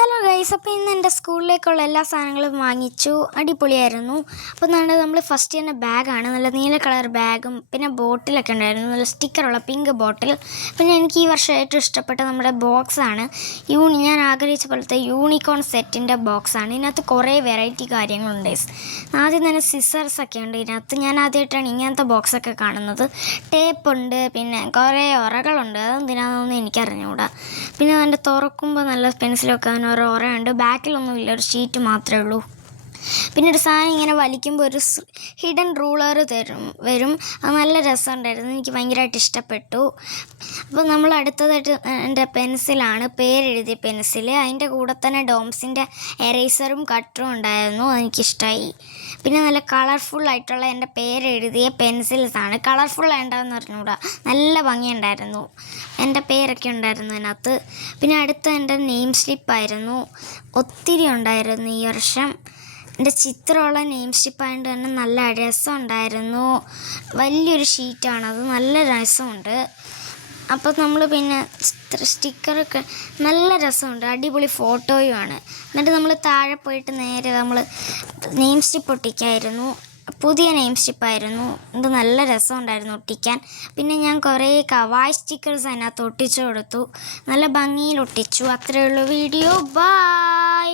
Hello guys, അപ്പോൾ ഇന്ന് എൻ്റെ സ്കൂളിലേക്കുള്ള എല്ലാ സാധനങ്ങളും വാങ്ങിച്ചു. അടിപൊളിയായിരുന്നു. അപ്പോൾ നമ്മൾ ഫസ്റ്റ് തന്നെ ബാഗാണ്, നല്ല നീല കളർ ബാഗും പിന്നെ ബോട്ടിലൊക്കെ ഉണ്ടായിരുന്നു, നല്ല സ്റ്റിക്കറുള്ള പിങ്ക് ബോട്ടിൽ. പിന്നെ എനിക്ക് ഈ വർഷം ഏറ്റവും ഇഷ്ടപ്പെട്ട നമ്മുടെ ബോക്സാണ്. ഞാൻ ആഗ്രഹിച്ച പോലത്തെ യൂണിക്കോൺ സെറ്റിൻ്റെ ബോക്സാണ്. ഇതിനകത്ത് കുറേ വെറൈറ്റി കാര്യങ്ങളുണ്ട്. ആദ്യം തന്നെ സിസേഴ്സൊക്കെ ഉണ്ട് ഇതിനകത്ത്. ഞാൻ ആദ്യമായിട്ടാണ് ഇങ്ങനത്തെ ബോക്സൊക്കെ കാണുന്നത്. ടേപ്പുണ്ട്, പിന്നെ കുറേ ഉറകളുണ്ട്. അതെന്തിനാണെന്നൊന്നും എനിക്കറിഞ്ഞുകൂടാ. പിന്നെ അതിൻ്റെ തുറക്കുമ്പോൾ നല്ല പെൻസിലൊക്കെ ഒരു ഓറയുണ്ട്. ബാക്കിലൊന്നുമില്ല, ഒരു ഷീറ്റ് മാത്രമേ ഉള്ളൂ. പിന്നെ ഒരു സാധനം ഇങ്ങനെ വലിക്കുമ്പോൾ ഒരു ഹിഡൻ റൂളർ വരും. അത് നല്ല രസമുണ്ടായിരുന്നു, എനിക്ക് ഭയങ്കരമായിട്ട് ഇഷ്ടപ്പെട്ടു. അപ്പോൾ നമ്മൾ അടുത്തതായിട്ട് എൻ്റെ പെൻസിലാണ്, പേരെഴുതിയ പെൻസിൽ. അതിൻ്റെ കൂടെ തന്നെ ഡോംസിൻ്റെ എറേസറും കട്ടറും ഉണ്ടായിരുന്നു, അതെനിക്കിഷ്ടമായി. പിന്നെ നല്ല കളർഫുള്ളായിട്ടുള്ള എൻ്റെ പേരെഴുതിയ പെൻസിൽസാണ്. കളർഫുൾ വേണ്ടെന്ന് പറഞ്ഞുകൂടാ, നല്ല ഭംഗിയുണ്ടായിരുന്നു. എൻ്റെ പേരൊക്കെ ഉണ്ടായിരുന്നു അതിനകത്ത്. പിന്നെ അടുത്ത എൻ്റെ നെയിം സ്ലിപ്പായിരുന്നു, ഒത്തിരി ഉണ്ടായിരുന്നു ഈ വർഷം. എൻ്റെ ചിത്രമുള്ള നെയിം സ്റ്റിപ്പായതുകൊണ്ട് തന്നെ നല്ല രസമുണ്ടായിരുന്നു. വലിയൊരു ഷീറ്റാണത്, നല്ല രസമുണ്ട്. അപ്പോൾ നമ്മൾ പിന്നെ സ്റ്റിക്കറൊക്കെ നല്ല രസമുണ്ട്, അടിപൊളി ഫോട്ടോയുമാണ്. എന്നിട്ട് നമ്മൾ താഴെ പോയിട്ട് നേരെ നമ്മൾ നെയിം സ്റ്റിപ്പ് ഒട്ടിക്കായിരുന്നു. പുതിയ നെയിം സ്റ്റിപ്പായിരുന്നു ഇത്, നല്ല രസമുണ്ടായിരുന്നു ഒട്ടിക്കാൻ. പിന്നെ ഞാൻ കുറേ കവായ് സ്റ്റിക്കേഴ്സ് അതിനകത്ത് ഒട്ടിച്ചു കൊടുത്തു, നല്ല ഭംഗിയിൽ ഒട്ടിച്ചു. അത്രയേ ഉള്ളൂ വീഡിയോ. ബൈ.